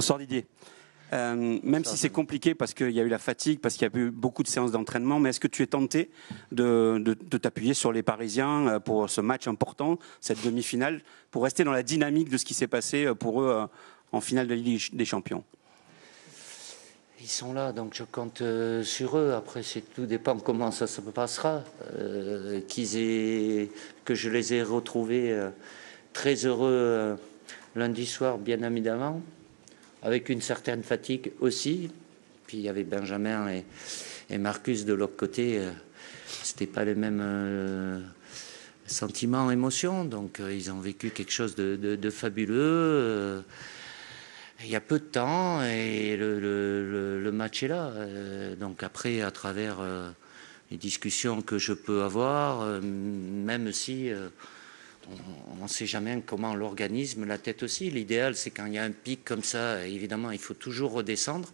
Bonsoir Didier. Même si c'est compliqué parce qu'il y a eu la fatigue, parce qu'il y a eu beaucoup de séances d'entraînement, mais est-ce que tu es tenté de t'appuyer sur les Parisiens pour ce match important, cette demi-finale, pour rester dans la dynamique de ce qui s'est passé pour eux en finale de Ligue des Champions? Ils sont là, donc je compte sur eux. Après, tout dépend comment ça se passera. Que je les ai retrouvés très heureux lundi soir, bien évidemment, avec une certaine fatigue aussi. Puis il y avait Benjamin et Marcus de l'autre côté. C'était pas les mêmes sentiments, émotions. Donc ils ont vécu quelque chose de fabuleux. Il y a peu de temps et le match est là. Donc après, à travers les discussions que je peux avoir, même si on ne sait jamais comment l'organisme, la tête aussi. L'idéal, c'est quand il y a un pic comme ça, évidemment, il faut toujours redescendre.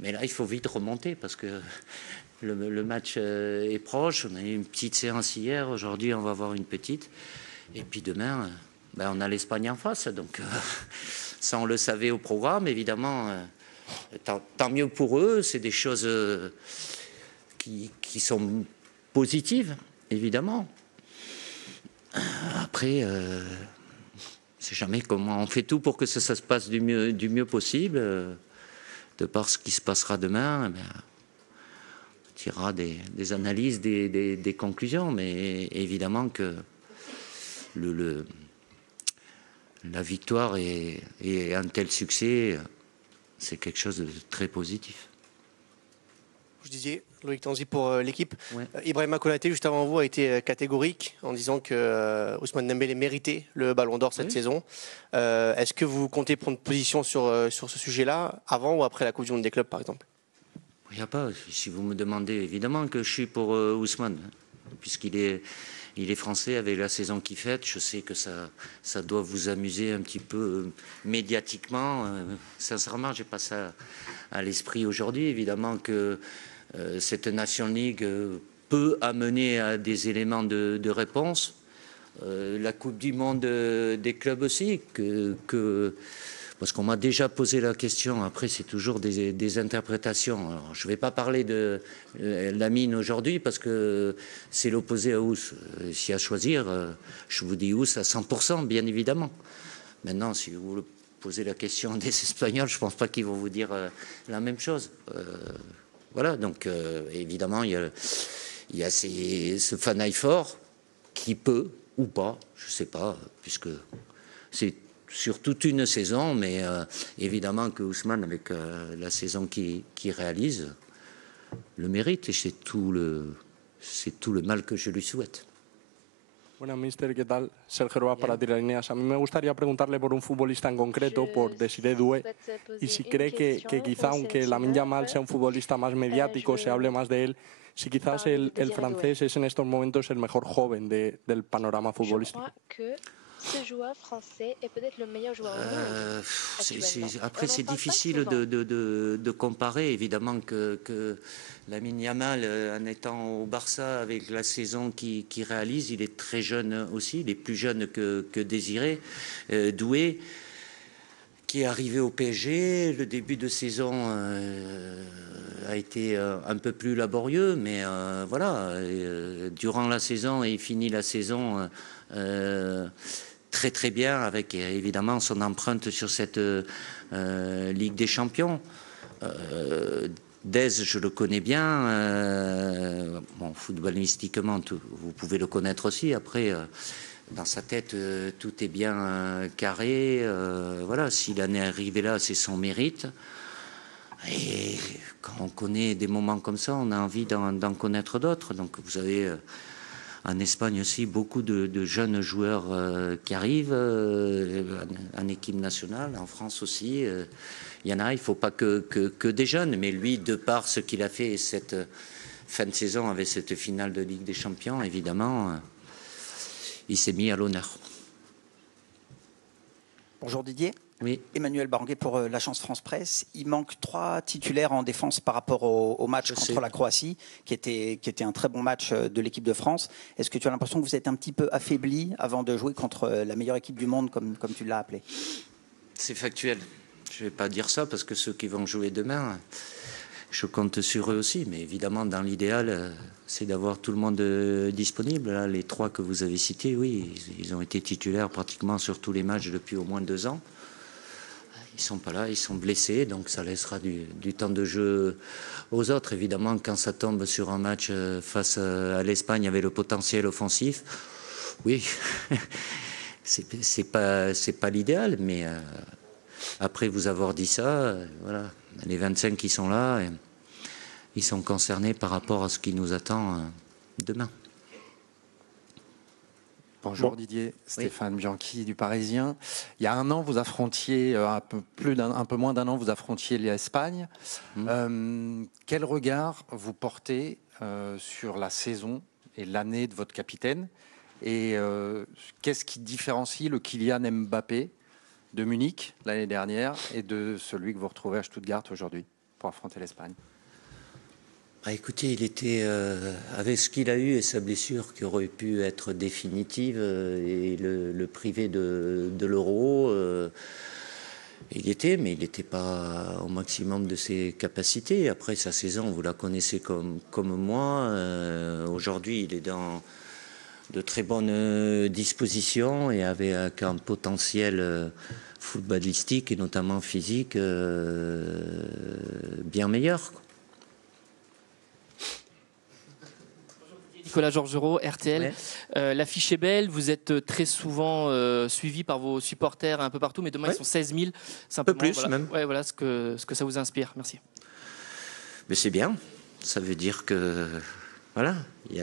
Mais là, il faut vite remonter parce que le match est proche. On a eu une petite séance hier. Aujourd'hui, on va avoir une petite. Et puis demain, on a l'Espagne en face. Donc ça, on le savait au programme, évidemment. Tant mieux pour eux. C'est des choses qui sont positives, évidemment. Après, c'est jamais comment on fait tout pour que ça se passe du mieux possible. De par ce qui se passera demain, on tirera des analyses, des conclusions. Mais évidemment que la victoire et un tel succès, c'est quelque chose de très positif. Je disais, Loïc Tanzi pour l'équipe. Ouais. Ibrahima Konaté, juste avant vous, a été catégorique en disant que Ousmane Dembélé méritait le Ballon d'Or cette saison. Est-ce que vous comptez prendre position sur ce sujet-là, avant ou après la Coupe du Monde des clubs, par exemple? Il n'y a pas. Si vous me demandez, évidemment que je suis pour Ousmane, puisqu'il est français avec la saison qu'il fait. Je sais que ça doit vous amuser un petit peu médiatiquement. Sincèrement, j'ai pas ça à l'esprit aujourd'hui. Évidemment que cette National League peut amener à des éléments de réponse. La Coupe du Monde des clubs aussi, parce qu'on m'a déjà posé la question. Après, c'est toujours des interprétations. Alors, je ne vais pas parler de Lamine aujourd'hui parce que c'est l'opposé à Ous. Si à choisir, je vous dis Ous à 100%, bien évidemment. Maintenant, si vous posez la question des Espagnols, je ne pense pas qu'ils vont vous dire la même chose. Voilà, donc évidemment, il y a ce fanaille fort qui peut, ou pas, je ne sais pas, puisque c'est sur toute une saison, mais évidemment que Ousmane, avec la saison qu'il réalise, le mérite, et c'est tout le mal que je lui souhaite. Bueno, mister, ¿qué tal? Sergio Roas para Tiralineas. A mí me gustaría preguntarle por un futbolista en concreto, por Desiré Doué, y si cree que quizá, aunque Lamine Yamal sea un futbolista más mediático, se hable más de él, si quizás el francés es en estos momentos el mejor joven del panorama futbolístico. Ce joueur français est peut-être le meilleur joueur au monde. Après, c'est difficile de comparer. Évidemment que Lamine Yamal, en étant au Barça avec la saison qu'il réalise, il est très jeune aussi. Il est plus jeune que Désiré Doué, qui est arrivé au PSG. Le début de saison a été un peu plus laborieux, mais voilà. Durant la saison, et il finit la saison très très bien, avec évidemment son empreinte sur cette Ligue des Champions. Dez, je le connais bien. Bon, footballistiquement, vous pouvez le connaître aussi. Après, dans sa tête, tout est bien carré. Voilà, s'il en est arrivé là, c'est son mérite. Et quand on connaît des moments comme ça, on a envie d'en connaître d'autres. Donc, vous avez en Espagne aussi beaucoup de jeunes joueurs qui arrivent en équipe nationale, en France aussi. Il y en a, il ne faut pas que des jeunes, mais lui, de par ce qu'il a fait cette fin de saison avec cette finale de Ligue des Champions, évidemment, il s'est mis à l'honneur. Bonjour Didier. Oui. Emmanuel Baranguet pour l'agence France Presse. Il manque 3 titulaires en défense par rapport au match contre la Croatie, qui était un très bon match de l'équipe de France. Est-ce que tu as l'impression que vous êtes un petit peu affaibli avant de jouer contre la meilleure équipe du monde, comme tu l'as appelé? C'est factuel. Je ne vais pas dire ça parce que ceux qui vont jouer demain, je compte sur eux aussi. Mais évidemment, dans l'idéal, c'est d'avoir tout le monde disponible. Là, les 3 que vous avez cités, oui, ils ont été titulaires pratiquement sur tous les matchs depuis au moins 2 ans. Ils ne sont pas là, ils sont blessés, donc ça laissera du temps de jeu aux autres. Évidemment, quand ça tombe sur un match face à l'Espagne avec le potentiel offensif, oui, c'est pas l'idéal, mais après vous avoir dit ça, voilà, les 25 qui sont là, ils sont concernés par rapport à ce qui nous attend demain. Bonjour Didier, Stéphane Bianchi du Parisien. Il y a un an, vous affrontiez, un peu moins d'un an, vous affrontiez l'Espagne. Quel regard vous portez sur la saison et l'année de votre capitaine? Et qu'est-ce qui différencie le Kylian Mbappé de Munich l'année dernière et de celui que vous retrouvez à Stuttgart aujourd'hui pour affronter l'Espagne? Écoutez, il était avec ce qu'il a eu et sa blessure qui aurait pu être définitive et le priver de l'Euro, il était, mais il n'était pas au maximum de ses capacités. Après sa saison, vous la connaissez comme moi. Aujourd'hui, il est dans de très bonnes dispositions et avec un potentiel footballistique et notamment physique bien meilleur. Nicolas Georgerot, RTL. Ouais. L'affiche est belle, vous êtes très souvent suivi par vos supporters un peu partout, mais demain ils sont 16 000. Un peu plus voilà. même. Ouais, voilà ce que ça vous inspire. Merci. Mais c'est bien, ça veut dire que voilà, il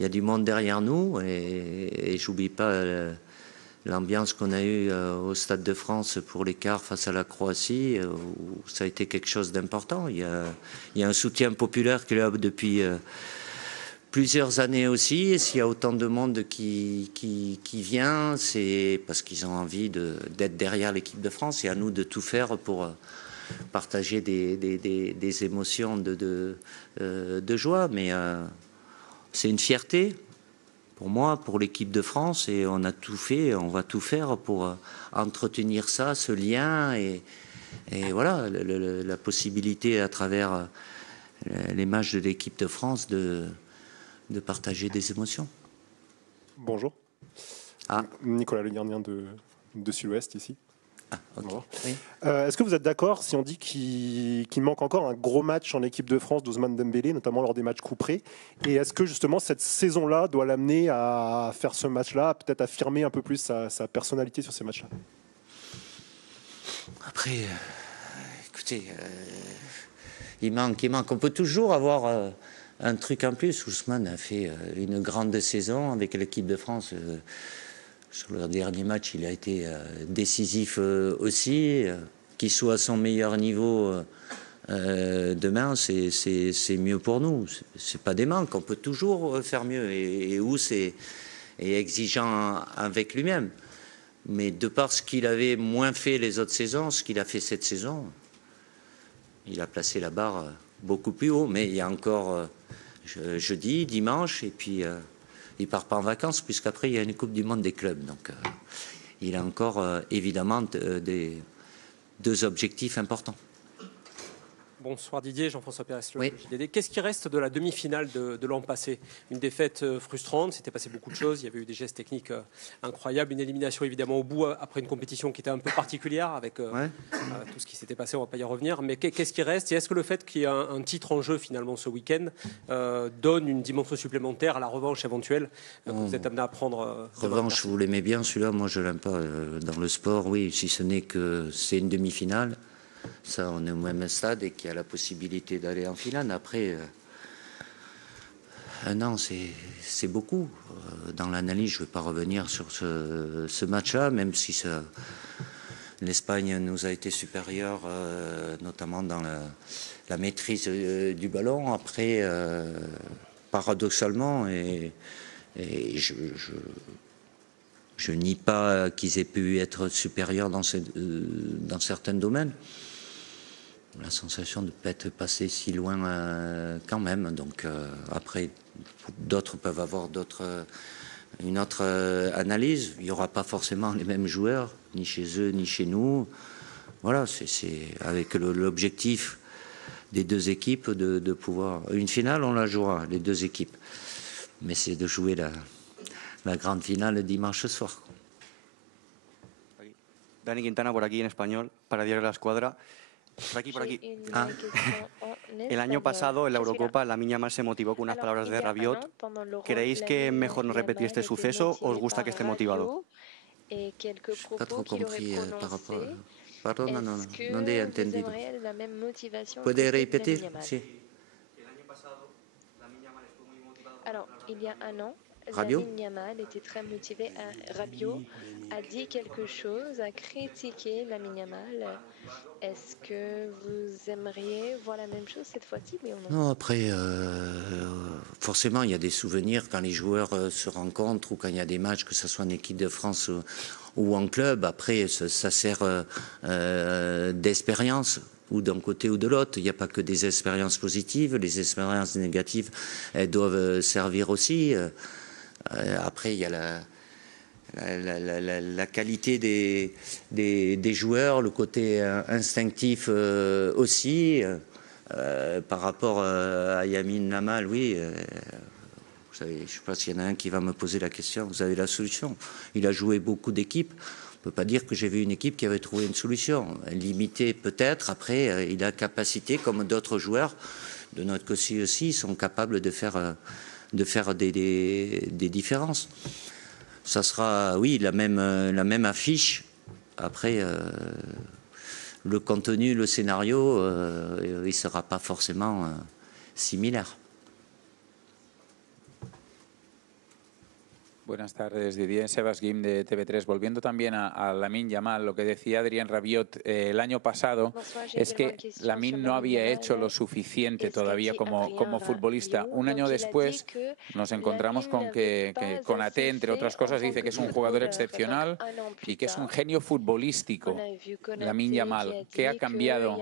y a du monde derrière nous et j'oublie pas l'ambiance qu'on a eue au Stade de France pour les quarts face à la Croatie, où ça a été quelque chose d'important. Il y a un soutien populaire qui est là depuis plusieurs années aussi, et s'il y a autant de monde qui vient, c'est parce qu'ils ont envie d'être derrière l'équipe de France, et à nous de tout faire pour partager des émotions de joie. Mais c'est une fierté pour moi, pour l'équipe de France, et on a tout fait, on va tout faire pour entretenir ça, ce lien, et voilà, la possibilité à travers les matchs de l'équipe de France de partager des émotions. Bonjour. Nicolas Le Gardien de Sud-Ouest ici. Okay. Oui. Est-ce que vous êtes d'accord si on dit qu'il manque encore un gros match en équipe de France d'Ousmane Dembélé, notamment lors des matchs couperés? Et est-ce que justement cette saison-là doit l'amener à faire ce match-là, peut-être affirmer un peu plus sa personnalité sur ces matchs-là? Après, écoutez, il manque. On peut toujours avoir un truc en plus. Ousmane a fait une grande saison avec l'équipe de France. Sur le dernier match, il a été décisif aussi. Qu'il soit à son meilleur niveau demain, c'est mieux pour nous. C'est pas des manques. On peut toujours faire mieux. Et Ous est exigeant avec lui-même. Mais de par ce qu'il avait moins fait les autres saisons, ce qu'il a fait cette saison, il a placé la barre beaucoup plus haut. Mais il y a encore jeudi, dimanche, et puis il part pas en vacances, puisqu'après il y a une Coupe du Monde des clubs. Donc il a encore évidemment deux objectifs importants. Bonsoir Didier, Jean-François Pérez. Oui. Qu'est-ce qui reste de la demi-finale de l'an passé? Une défaite frustrante, s'était passé beaucoup de choses, il y avait eu des gestes techniques incroyables, une élimination évidemment au bout après une compétition qui était un peu particulière avec tout ce qui s'était passé, on ne va pas y revenir. Mais qu'est-ce qui reste? Et est-ce que le fait qu'il y ait un titre en jeu finalement ce week-end donne une dimension supplémentaire à la revanche éventuelle que vous êtes amené à prendre? Revanche, vous l'aimez bien celui-là, moi je l'aime pas. Dans le sport, oui, si ce n'est que c'est une demi-finale. Ça, on est au même stade et qu'il y a la possibilité d'aller en finale. Après, un an, c'est beaucoup. Dans l'analyse, je ne vais pas revenir sur ce match-là, même si l'Espagne nous a été supérieure, notamment dans la maîtrise du ballon. Après, paradoxalement, et je nie pas qu'ils aient pu être supérieurs dans certains domaines. La sensation de ne pas être passé si loin quand même. Donc après, d'autres peuvent avoir une autre analyse. Il n'y aura pas forcément les mêmes joueurs, ni chez eux, ni chez nous. voilà, c'est avec l'objectif des deux équipes de pouvoir... Une finale, on la jouera, les deux équipes. Mais c'est de jouer la grande finale dimanche soir. Dani Quintana por aquí en español, para Diario La Escuadra. Por aquí. El año pasado en la Eurocopa Lamine Yamal se motivó con unas palabras de Rabiot. ¿Creéis que es mejor no repetir este suceso o os gusta que esté motivado? Pas trop compris par rapport... Pardon, non he entendido. ¿Puede repetir? Sí. Alors, il y a un an, Rabiot Lamine Yamal était très motivé. Rabiot a dit quelque chose, a critiqué Lamine Yamal. Est-ce que vous aimeriez voir la même chose cette fois-ci, oui ou non? Non, après, forcément, il y a des souvenirs quand les joueurs se rencontrent ou quand il y a des matchs, que ce soit en équipe de France ou en club. Après, ça sert d'expérience, ou d'un côté ou de l'autre. Il n'y a pas que des expériences positives. Les expériences négatives, elles doivent servir aussi. Après, il y a la qualité des joueurs, le côté instinctif aussi. Par rapport à Lamine Yamal, oui. Vous savez, je ne sais pas s'il y en a un qui va me poser la question. Vous avez la solution. Il a joué beaucoup d'équipes. On ne peut pas dire que j'ai vu une équipe qui avait trouvé une solution. Limitée peut-être. Après, il a capacité, comme d'autres joueurs de notre côté aussi, sont capables de faire des différences. Ça sera, oui, la même affiche. Après, le contenu, le scénario, il ne sera pas forcément similaire. Buenas tardes, Didier Sebas Guim de TV3. Volviendo también a Lamine Yamal, lo que decía Adrien Rabiot el año pasado es que Lamine no había hecho lo suficiente todavía como futbolista. Un año después nos encontramos con que Konaté, entre otras cosas, dice que es un jugador excepcional y que es un genio futbolístico. Lamine Yamal, ¿qué ha cambiado?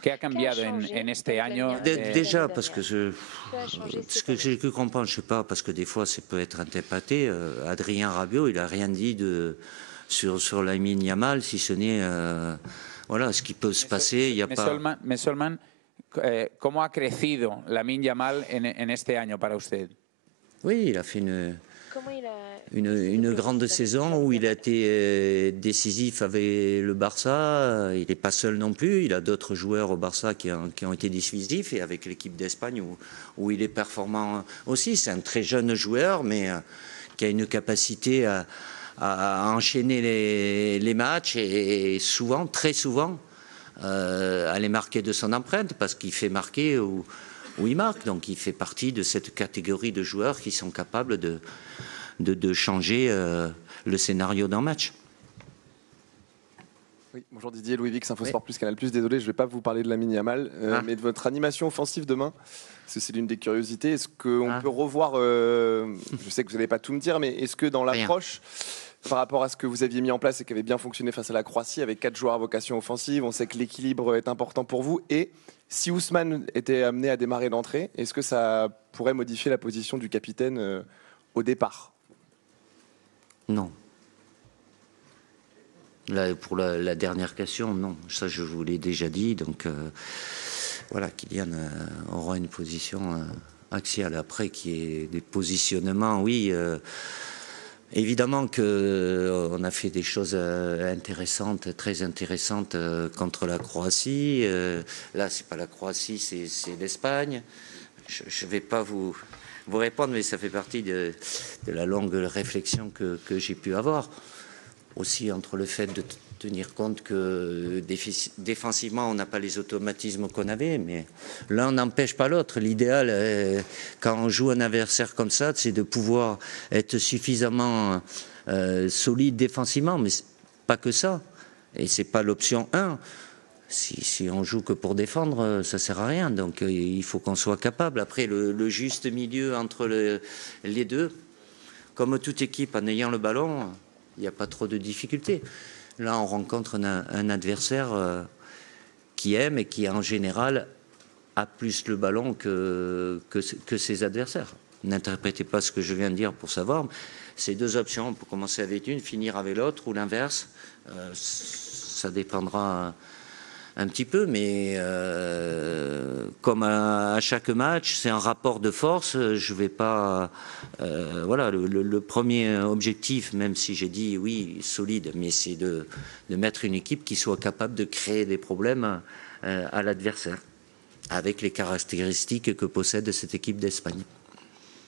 ¿Qué ha cambiado en este año? Déjà, parce que ce que j'ai cru comprendre, je ne sais pas, parce que des fois ça peut être interprété. Adrien Rabiot, il n'a rien dit sur Lamine Yamal, si ce n'est voilà, ce qui peut se passer. Il y a pas... Messolman, ¿cómo ha crecido Lamine Yamal en este año para usted? Oui, il a fait une grande saison où il a été décisif avec le Barça. Il n'est pas seul non plus. Il a d'autres joueurs au Barça qui ont été décisifs, et avec l'équipe d'Espagne où il est performant aussi. C'est un très jeune joueur, mais qui a une capacité à enchaîner les matchs et souvent, très souvent, à les marquer de son empreinte, parce qu'il fait marquer où il marque. Donc il fait partie de cette catégorie de joueurs qui sont capables de changer le scénario d'un match. Oui, bonjour Didier, Louis Vix, Infosport Plus, Canal Plus. Désolé, je ne vais pas vous parler de Lamine Yamal, mais de votre animation offensive demain, parce que c'est l'une des curiosités. Est-ce qu'on peut revoir, je sais que vous n'allez pas tout me dire, mais est-ce que dans l'approche, par rapport à ce que vous aviez mis en place et qui avait bien fonctionné face à la Croatie, avec 4 joueurs à vocation offensive, on sait que l'équilibre est important pour vous, et si Ousmane était amené à démarrer d'entrée, est-ce que ça pourrait modifier la position du capitaine au départ? Non. Là, pour la dernière question, non. Ça, je vous l'ai déjà dit. Donc, voilà, Kylian aura une position axiale. Après, qui est des positionnements, oui. Évidemment qu'on a fait des choses intéressantes, très intéressantes contre la Croatie. Là, c'est pas la Croatie, c'est l'Espagne. Je ne vais pas vous répondre, mais ça fait partie de la longue réflexion que j'ai pu avoir. Aussi entre le fait de tenir compte que défensivement, on n'a pas les automatismes qu'on avait, mais l'un n'empêche pas l'autre. L'idéal, quand on joue un adversaire comme ça, c'est de pouvoir être suffisamment solide défensivement, mais pas que ça. Et c'est pas l'option 1. Si on joue que pour défendre, ça sert à rien. Donc il faut qu'on soit capable. Après, le juste milieu entre les deux, comme toute équipe, en ayant le ballon, il n'y a pas trop de difficultés. Là, on rencontre un adversaire qui aime et qui, en général, a plus le ballon que ses adversaires. n'interprétez pas ce que je viens de dire pour savoir. C'est 2 options. On peut commencer avec une, finir avec l'autre ou l'inverse. Ça dépendra un petit peu, mais comme à chaque match, c'est un rapport de force. Je vais pas... voilà, le premier objectif, même si j'ai dit oui, solide, mais c'est de mettre une équipe qui soit capable de créer des problèmes à l'adversaire, avec les caractéristiques que possède cette équipe d'Espagne.